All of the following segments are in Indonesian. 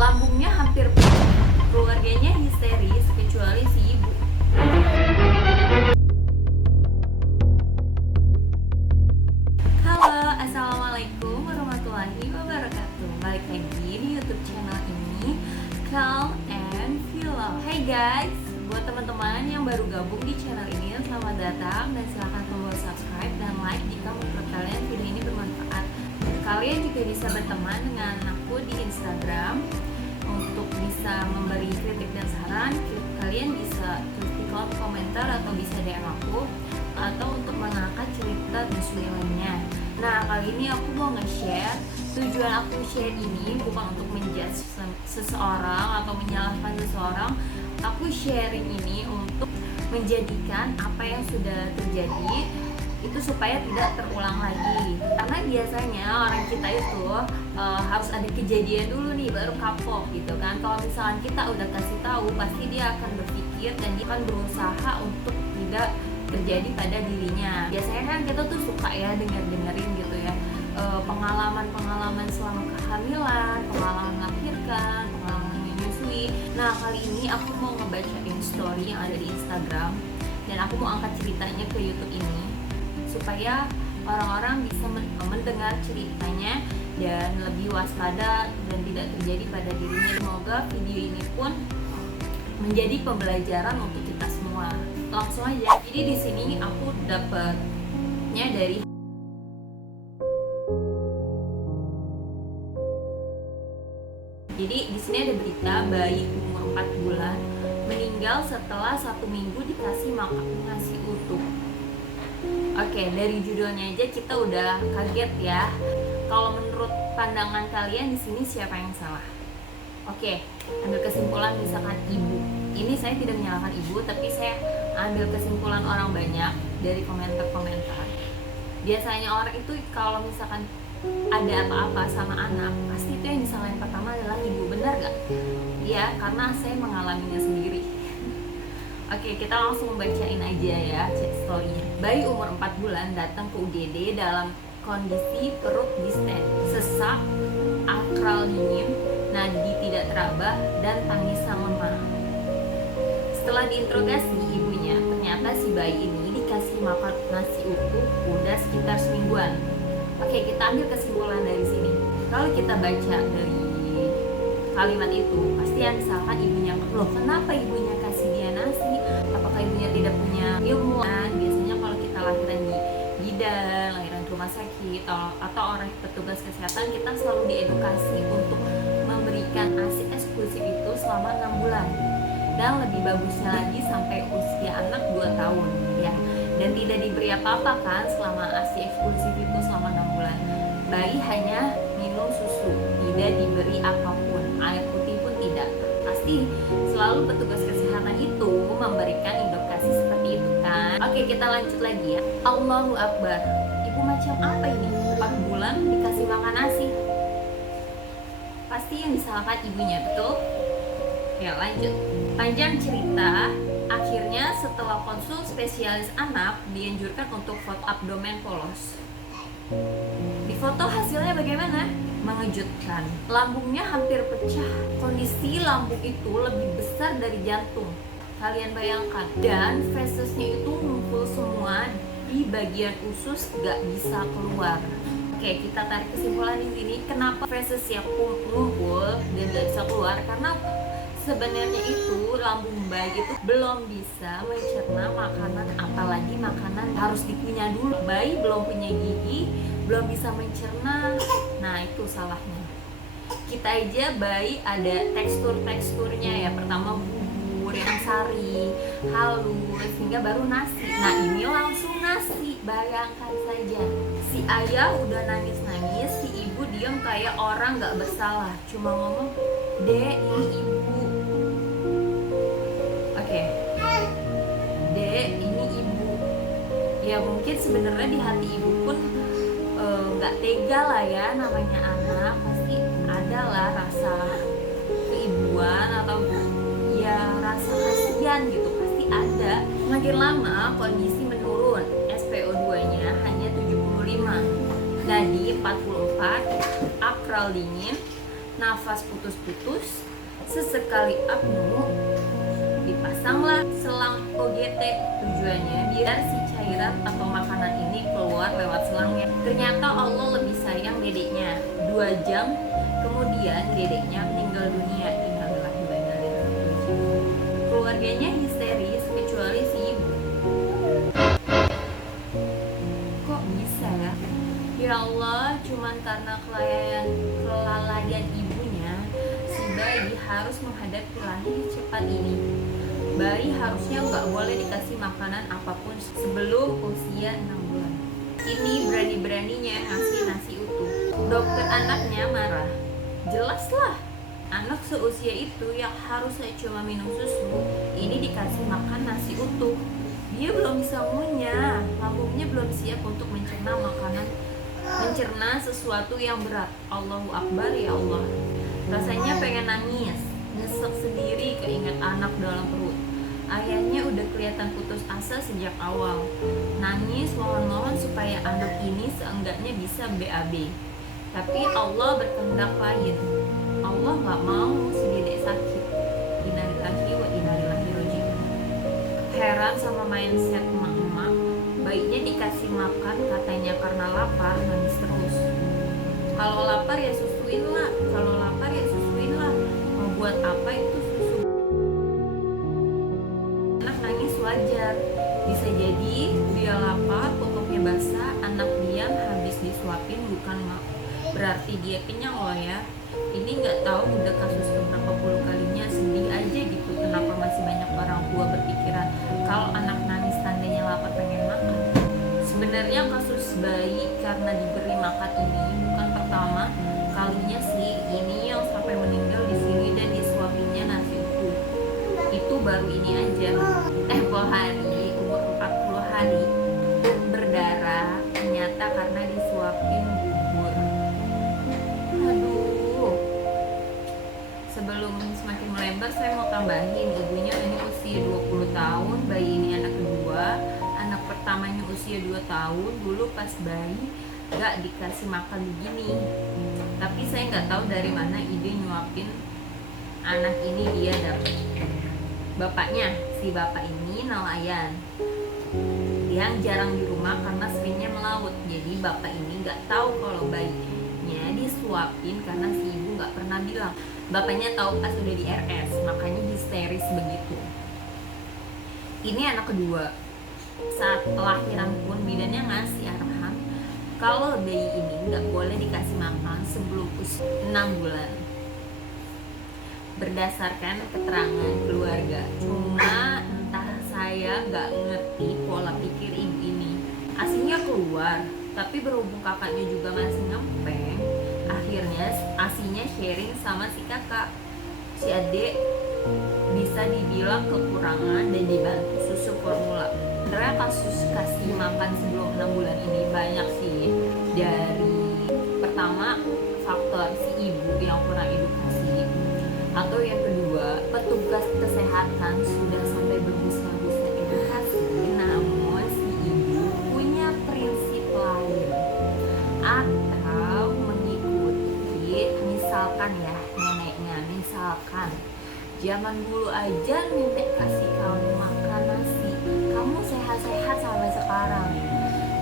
Lambungnya hampir penuh. Keluarganya histeris kecuali si ibu. Halo, assalamualaikum warahmatullahi wabarakatuh. Balik lagi di YouTube channel ini, Calm and Vlog. Hai guys, buat teman-teman yang baru gabung di channel ini, selamat datang dan silahkan tombol subscribe dan like jika menurut kalian video ini bermanfaat. Kalian juga bisa berteman dengan aku di Instagram untuk bisa memberi kritik dan saran. Kalian bisa tulis di kolom komentar atau bisa DM aku, atau untuk mengangkat cerita dan lainnya. Nah, kali ini aku mau nge-share. Tujuan aku share ini bukan untuk menjudge seseorang atau menyalahkan seseorang. Aku sharing ini untuk menjadikan apa yang sudah terjadi itu supaya tidak terulang lagi. Karena biasanya orang kita itu harus ada kejadian dulu nih baru kapok gitu kan. Kalau misalkan kita udah kasih tahu, pasti dia akan berpikir dan dia akan berusaha untuk tidak terjadi pada dirinya. Biasanya kan kita tuh suka ya dengerin gitu ya, pengalaman selama kehamilan, pengalaman melahirkan, pengalaman menyusui. Nah, kali ini aku mau ngebacain story yang ada di Instagram dan aku mau angkat ceritanya ke YouTube ini supaya orang-orang bisa mendengar ceritanya dan lebih waspada dan tidak terjadi pada dirinya. Semoga video ini pun menjadi pembelajaran untuk kita semua. Langsung aja. Jadi di sini aku dapatnya dari di sini ada berita bayi umur 4 bulan meninggal setelah 1 minggu dikasih makan nasi utuh. Oke, dari judulnya aja kita udah kaget ya. Kalau menurut pandangan kalian di sini siapa yang salah? Oke, ambil kesimpulan misalkan ibu. Ini saya tidak menyalahkan ibu, tapi saya ambil kesimpulan orang banyak dari komentar-komentar. Biasanya orang itu kalau misalkan ada apa-apa sama anak, pasti itu yang disalahin pertama adalah ibu, benar gak? Iya, karena saya mengalaminya sendiri. Oke, kita langsung bacain aja ya chat story-nya. Bayi umur 4 bulan datang ke UGD dalam kondisi perut distend, sesak, akral dingin, nadi tidak teraba, dan tangisan lemah. Setelah diinterogasi ibunya, ternyata si bayi ini dikasih makan nasi utuh udah sekitar semingguan. Oke, kita ambil kesimpulan dari sini. Kalau kita baca dari kalimat itu, pasti yang misalkan ibunya, loh kenapa ibunya kasih dia nasi? Apakah ibunya tidak punya ilmu? Biasanya kalau kita lahiran di bidan, lahiran di rumah sakit, atau orang petugas kesehatan, kita selalu diedukasi untuk memberikan ASI eksklusif itu selama 6 bulan. Dan lebih bagusnya lagi sampai usia anak 2 tahun ya. Dan tidak diberi apa-apa kan selama ASI eksklusif itu selama 6 bulan. Bayi hanya minum susu, tidak diberi apapun, air putih pun tidak. Pasti selalu petugas kesehatan itu memberikan edukasi seperti itu kan. Oke, kita lanjut lagi ya. Allahu Akbar. Ibu macam apa ini? 4 bulan dikasih makan nasi. Pasti yang disalahkan ibunya, betul? Ya, lanjut. Panjang cerita, akhirnya setelah konsul spesialis anak dianjurkan untuk foto abdomen polos. Di foto hasilnya bagaimana? Mengejutkan. Lambungnya hampir pecah. Kondisi lambung itu lebih besar dari jantung. Kalian bayangkan. Dan fesesnya itu ngumpul semua di bagian usus, gak bisa keluar. Oke, kita tarik kesimpulan di sini. Kenapa fesesnya ngumpul dan gak bisa keluar? Karena sebenarnya itu lambung bayi itu belum bisa mencerna makanan, apalagi makanan harus dikunyah dulu. Bayi belum punya gigi, belum bisa mencerna. Nah, itu salahnya. Kita aja bayi ada teksturnya ya. Pertama bubur yang sari, halus, hingga baru nasi. Nah, ini langsung nasi. Bayangkan saja. Si ayah udah nangis-nangis, si ibu diam kayak orang gak bersalah. Cuma ngomong, "Dek, ini ibu." Dek, ini ibu. Ya mungkin sebenarnya di hati ibu pun nggak tega lah ya, namanya anak pasti ada lah rasa keibuan atau ya rasa kasihan gitu, pasti ada. Makin lama kondisi menurun, SpO2-nya hanya 75, nadi 44, akral dingin, nafas putus-putus, sesekali apnu, dipasanglah selang OGT. Tujuannya biar si cairan atau makanan ini keluar lewat selangnya. Ternyata Allah lebih sayang dedeknya. 2 jam kemudian dedeknya meninggal dunia. Innalillahi wa inna ilaihi raji'un. Keluarganya histeris kecuali si ibu. Kok bisa ya? Ya Allah, cuman karena kelalaian ibunya, si bayi harus menghadapi lahir cepat ini. Bayi harusnya nggak boleh dikasih makanan apapun sebelum usia 6 bulan. Ini berani-beraninya ngasih nasi utuh. Dokter anaknya marah. Jelaslah, anak seusia itu yang harusnya cuma minum susu, ini dikasih makan nasi utuh. Dia belum bisa ngunyah, lambungnya belum siap untuk mencerna makanan, mencerna sesuatu yang berat. Allahu Akbar, ya Allah. Rasanya pengen nangis, nyesek sendiri keinget anak dalam perut. Ayahnya udah kelihatan putus asa sejak awal. Nangis mohon-mohon supaya anak ini seenggaknya bisa BAB. Tapi Allah berkehendak lain. Allah gak mau si dedek sakit. Innalillahi wa inna ilaihi raji'un. Heran sama mindset emak-emak. Bayinya dikasih makan katanya karena lapar, nangis terus. Kalau lapar ya susuin lah. Kalau lapar ya susuin lah. Mau buat apa itu susu? Anak nangis wajar. Bisa jadi dia lapar, popoknya basah, anak diam habis disuapin bukan mak. Berarti dia kenyang loh ya. Ini nggak tahu udah kasus keberapa puluh kalinya, sedih aja gitu. Kenapa masih banyak orang tua berpikiran kalau anak nangis tandanya lapar pengen makan. Sebenarnya kasus bayi karena diberi makan ini bukan pertama kalinya sih. Ini yang sampai meninggal di sini dan disuapinya nasi utuh. Itu baru ini aja. Hari umur 40 hari berdarah ternyata karena disuapin bubur. Aduh. Sebelum semakin melebar saya mau tambahin, ibunya ini usia 20 tahun, bayi ini anak kedua. Anak pertamanya usia 2 tahun. Dulu pas bayi gak dikasih makan begini. Tapi saya gak tahu dari mana ide nyuapin anak ini dia dapet. Bapaknya, si bapak ini nelayan yang jarang di rumah karena seringnya melaut. Jadi bapak ini gak tahu kalau bayinya disuapin karena si ibu gak pernah bilang. Bapaknya tahu pas udah di RS, makanya histeris begitu. Ini anak kedua. Saat lahiran pun bidannya ngasih arahan kalau bayi ini gak boleh dikasih makan sebelum usia 6 bulan. Berdasarkan keterangan keluarga, cuma entah saya gak ngerti pola pikir ibu ini. Asinya keluar, tapi berhubung kakaknya juga masih ngempeng, akhirnya asinya sharing sama si kakak. Si adik bisa dibilang kekurangan dan dibantu susu formula. Sebenarnya kasus kasih makan sebelum 6 bulan ini banyak sih. Dari pertama faktor si ibu yang kurang edukasi, atau yang kedua petugas kesehatan sudah sampai berbusa-busa edukasi, namun si ibu punya prinsip lain atau mengikuti misalkan ya neneknya, misalkan zaman dulu aja nenek kasih kamu makan nasi, kamu sehat-sehat sampai sekarang.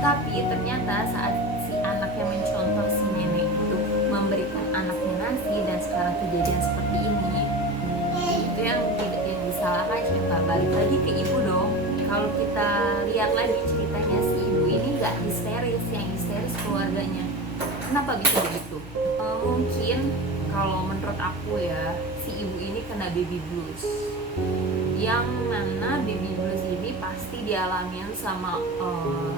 Tapi ternyata saat si anaknya mencontoh si nenek itu memberikan anaknya nasi dan sekarang kejadian seperti ini, itu yang tidak yang disalahkan siapa? Balik lagi ke ibu dong. Kalau kita lihat lagi ceritanya, si ibu ini nggak histeris, yang histeris keluarganya. Kenapa bisa begitu? Mungkin kalau menurut aku ya, si ibu ini kena baby blues. Yang mana baby blues ini pasti dialamin sama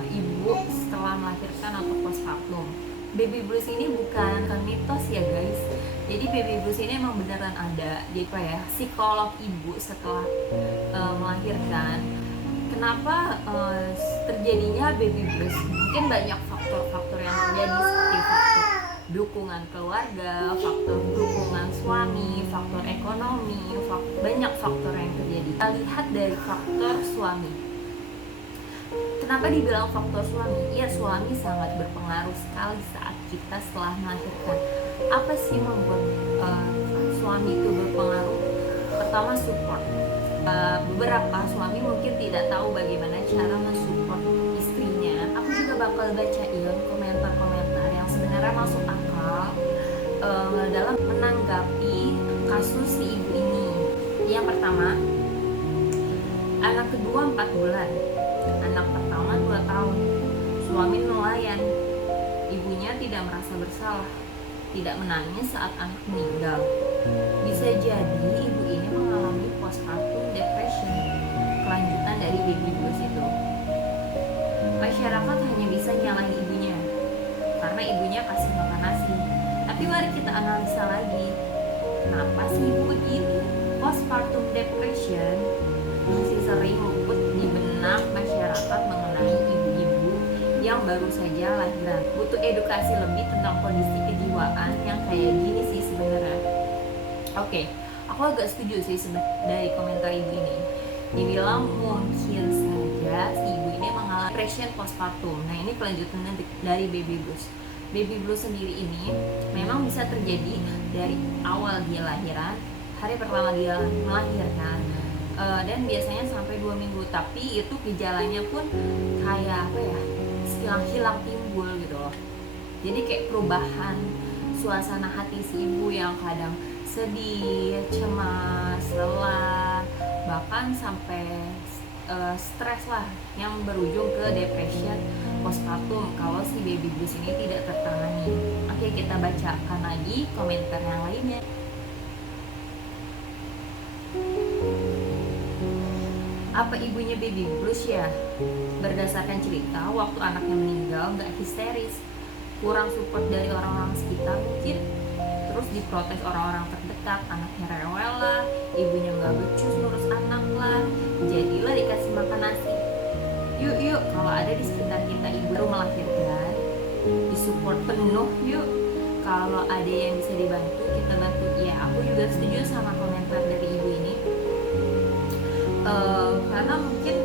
ibu setelah melahirkan atau postpartum. Baby blues ini bukan mitos ya guys. Jadi baby blues ini emang beneran ada. Jadi apa ya, psikolog ibu setelah melahirkan, kenapa terjadinya baby blues? Mungkin banyak faktor-faktor yang terjadi, seperti faktor dukungan keluarga, faktor dukungan suami, faktor ekonomi, banyak faktor yang terjadi. Kita lihat dari faktor suami. Kenapa dibilang faktor suami? Ya, suami sangat berpengaruh sekali saat kita setelah melahirkan. Apa sih yang membuat suami itu berpengaruh? Pertama, support. Beberapa suami mungkin tidak tahu bagaimana cara mensupport istrinya. Aku juga bakal bacain komentar-komentar yang sebenarnya masuk akal dalam menanggapi kasus si ibu ini. Yang pertama, anak kedua 4 bulan, anak pertama 2 tahun. Suami nelayan, ibunya tidak merasa bersalah, tidak menangis saat anak meninggal. Bisa jadi ibu ini mengalami postpartum depression, kelanjutan dari baby blues itu. Masyarakat hanya bisa nyalahin ibunya karena ibunya kasih makan nasi. Tapi mari kita analisa lagi, kenapa sih ibu begini? Postpartum depression masih sering luput di benak masyarakat mengenai ibu-ibu yang baru saja lahiran. Butuh edukasi lebih tentang kondisi kejiwaan yang kayak gini sih sebenarnya. Oke, aku agak setuju sih dari komentar ibu ini. Dibilang mungkin saja si ibu ini mengalami depression postpartum. Nah, ini kelanjutan dari baby blues. Baby blues sendiri ini memang bisa terjadi dari awal dia lahiran, hari pertama dia melahirkan, dan biasanya sampai 2 minggu. Tapi itu gejalanya pun kayak apa ya, hilang-hilang timbul gitu loh. Jadi kayak perubahan suasana hati si ibu yang kadang sedih, cemas, lelah, bahkan sampai stres lah, yang berujung ke depression postpartum kalau si baby blues ini tidak tertangani. Oke, kita bacakan lagi komentar yang lainnya. Apa ibunya baby blues ya? Berdasarkan cerita, waktu anaknya meninggal nggak histeris, kurang support dari orang-orang sekitar mungkin, terus diprotes orang-orang terdekat, anaknya rewel lah, ibunya nggak becus ngurus anak lah, jadilah dikasih makan nasi. Yuk, kalau ada di sekitar kita ibu baru melahirkan, disupport penuh yuk. Kalau ada yang bisa dibantu, kita bantu. Ya, aku juga setuju sama komentar dari ibu ini. Karena mungkin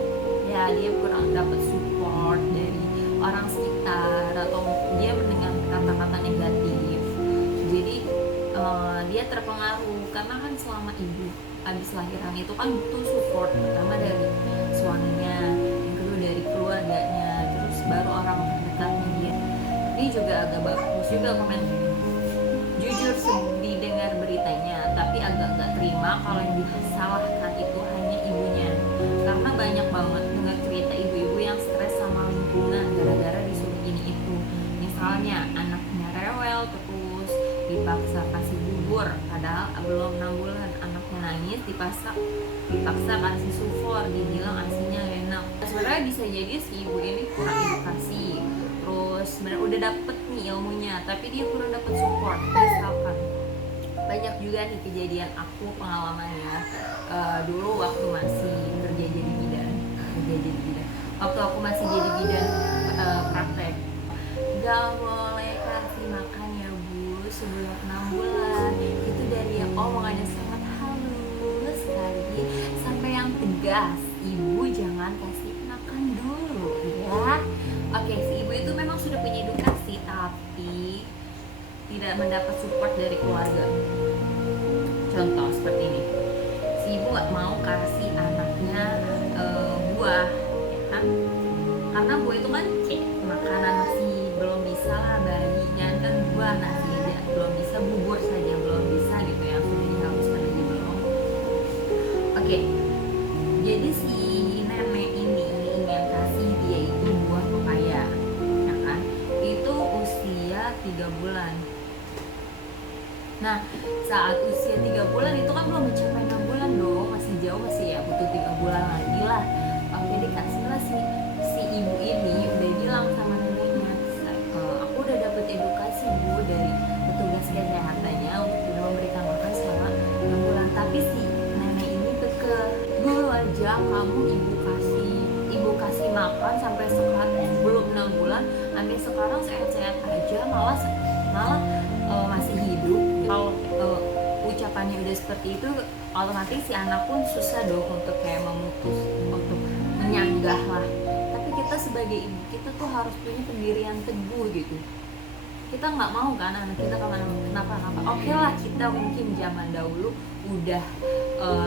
ya dia kurang dapat support dari orang sekitar, atau dia mendengar kata-kata negatif. Jadi dia terpengaruh, karena kan selama ibu habis lahiran itu kan butuh support, pertama dari suaminya, yang kedua dari keluarganya, terus baru orang terdekatnya dia. Ini juga agak bagus juga komen. Jujur sedih dengar beritanya, tapi agak gak terima kalau yang disalahkan itu hanya ibunya, karena banyak banget dengar cerita ibu-ibu yang stres sama lingkungan gara-gara disuruh ini itu. Misalnya anaknya rewel terus dipaksa kasih bubur padahal belum 6 bulan, anaknya nangis dipaksa kasih sufor, dibilang asinya enak. Sebenarnya bisa jadi si ibu ini kurang edukasi, terus sebenarnya udah dapet nih ilmunya tapi dia kurang dapet support. Misalkan banyak juga nih kejadian aku pengalamannya, dulu waktu masih kerja jadi bidan, waktu aku masih jadi bidan praktek, gak boleh kasih makan ya bu sebelum 6 bulan. Itu dari yang omongannya sangat halus sekali sampai yang tegas, ibu jangan kasih makan dulu ya. Oke, si ibu itu memang sudah punya edukasi tapi tidak mendapat support dari keluarga. Contoh seperti ini, si ibu gak mau kasih anaknya buah ya kan? Karena buah itu kan kayak makanan masih belum bisa lah, bayinya kan buah, nasi aja belum bisa, bubur saja belum bisa gitu, yang sudah dihaluskan aja belum. Oke, jadi si nenek ini ingin kasih dia itu buah pepaya ya kan, itu usia 3 bulan. Nah, saat usia 3 bulan itu kan belum mencapai 6 bulan dong, masih jauh, masih ya butuh 3 bulan lagi lah. Oke, dikasihlah si ibu ini udah bilang sama neneknya, aku udah dapet edukasi bu dari petugas kesehatannya untuk tidak memberikan makan selama 6 bulan. Tapi si nenek ini kekeh, dulu aja kamu ibu kasih makan sampai sekarang belum 6 bulan, sampai sekarang sehat-sehat aja, malah masih hidup. Kalau ucapannya udah seperti itu, otomatis si anak pun susah dong untuk kayak memutus, untuk menyanggah lah. Tapi kita sebagai ibu, kita tuh harus punya pendirian teguh gitu. kita nggak mau kan anak kita kenapa-napa. Oke lah, kita mungkin zaman dahulu udah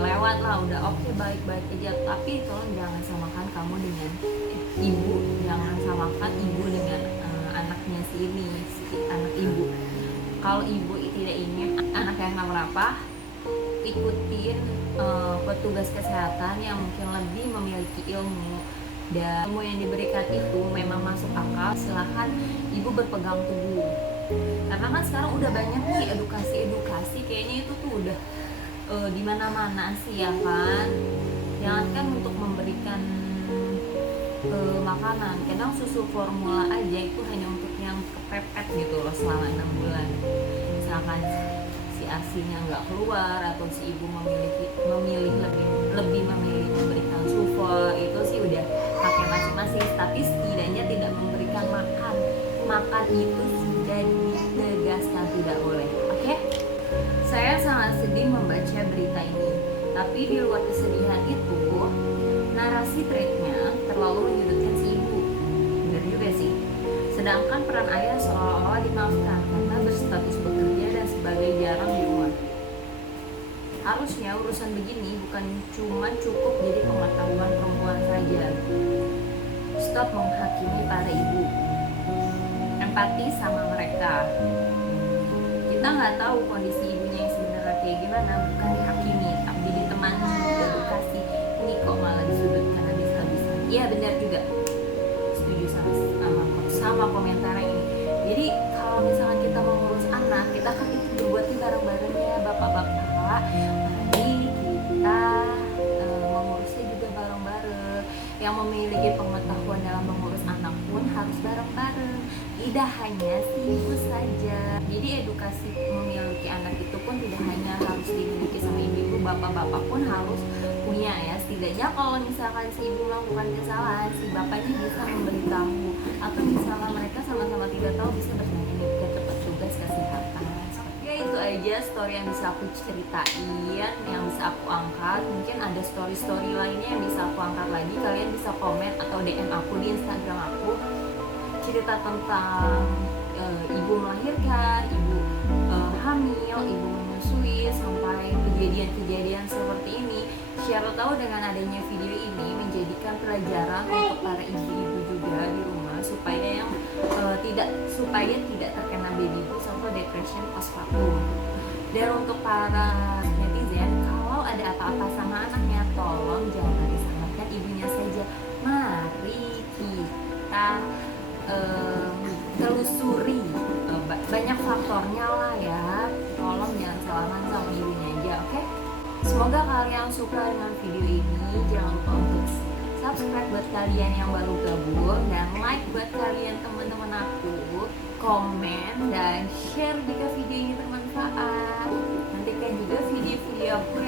lewat lah, udah oke, baik-baik aja, tapi tolong jangan samakan kamu dengan ibu, jangan samakan ibu dengan anaknya si anak ibu. Kalau ibu tidak ingin anak yang kenapa-napa, ikutin petugas kesehatan yang mungkin lebih memiliki ilmu, dan ilmu yang diberikan itu memang masuk akal. Silahkan ibu berpegang teguh, karena kan sekarang udah banyak nih edukasi kayaknya itu tuh udah di mana-mana sih ya kan. Jangankan untuk memberikan makanan, kadang susu formula aja itu hanya untuk yang kepepet gitu loh selama 6 bulan. Misalkan si asinya nggak keluar atau si ibu memilih lebih memilih memberikan sufor, itu sih udah pakai masing-masing, tapi setidaknya tidak memberikan makan itu sudah ditegaskan tidak boleh. Oke? Saya sangat sedih membaca berita ini, tapi di luar kesedihan itu narasi treatnya terlalu menyudutkan si ibu. Bener juga sih. Sedangkan peran ayah seolah-olah dimaafkan karena berstatus bekerja dan sebagai jarang di rumah. Harusnya urusan begini bukan cuma cukup jadi pengetahuan perempuan saja. Stop menghakimi para ibu. Empati sama mereka. Kita nggak tahu kondisi ibunya yang sebenarnya kayak gimana, bukan dihakimi, tapi ditemani, edukasi. Ini kok malah disudutkan habis-habisan. Iya benar juga. Setuju sama komentar ini. Jadi kalau misalnya kita mau ngurus anak, kita kan itu berbuatnya bareng-bareng ya bapak-bapak. Mari kita mengurusnya juga bareng-bareng. Yang memiliki pengetahuan dalam mengurus anak pun harus bareng-bareng. Tidak hanya si ibu saja. Jadi edukasi memiliki anak itu pun tidak hanya harus dimiliki sama ibu, bapak-bapak pun harus punya ya. Setidaknya kalau misalkan si ibu melakukan kesalahan, si bapaknya bisa memberitahu, atau misalnya mereka sama-sama tidak tahu bisa bertanya ke petugas kesehatan. Ya itu aja story yang bisa aku ceritain, yang bisa aku angkat. Mungkin ada story-story lainnya yang bisa aku angkat lagi. Kalian bisa komen atau DM aku di Instagram aku, cerita tentang ibu melahirkan, ibu hamil, ibu menyusui, sampai kejadian-kejadian seperti ini. Siapa tahu dengan adanya video ini menjadikan pelajaran untuk para ibu-ibu juga di rumah, supaya tidak terkena baby blues atau depression postpartum. Dan untuk para netizen, kalau ada apa-apa sama anaknya, tolong jangan disalahkan ibunya saja. Mari kita telusuri banyak faktornya lah ya. Tolong jangan salahkan sama ibunya aja, oke? Semoga kalian suka dengan video ini. Jangan lupa untuk subscribe buat kalian yang baru gabung, dan like buat kalian teman-teman aku, komen dan share jika video ini bermanfaat. Nantikan juga video-video aku